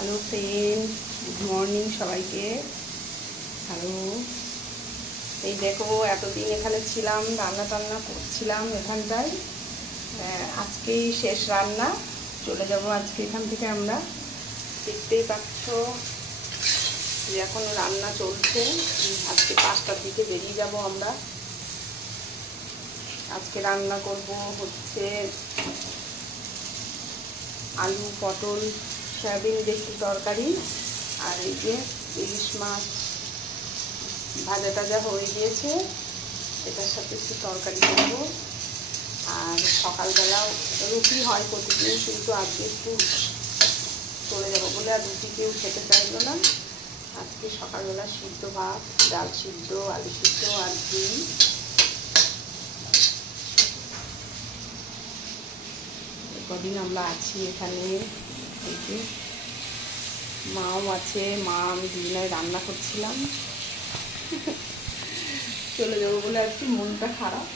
Hello friends, good morning সবাইকে। Hello, এই দেখো এতদিন এখানে ছিলাম, রান্না টান্না করছিলাম এখানটায়। আজকেই শেষ রান্না, চলে যাব আজকে এখান থেকে। আমরা দেখতেই পাচ্ছ যে এখন রান্না চলছে। আজকে 5টার দিকে বেরিয়ে যাব আমরা। আজকে রান্না করব হচ্ছে আলু পটল সয়াবিন দেখি তরকারি, আর এই যে ইলিশ মাছ ভাজা টাজা হয়ে গিয়েছে, এটার সাথে একটু তরকারি করব। আর সকালবেলাও রুটি হয় প্রতিদিন, কিন্তু আজকে একটু চলে যাবো বলে আর রুটি কেউ খেতে চাইলো না। আজকে সকালবেলা সিদ্ধ ভাত, ডাল সিদ্ধ, আলু সিদ্ধ আর ডিম। কদিন আমরা আছি এখানে, মাও আছে, মা আমি দুজনায় রান্না করছিলাম। চলে যাবো বলে আর কি মনটা খারাপ।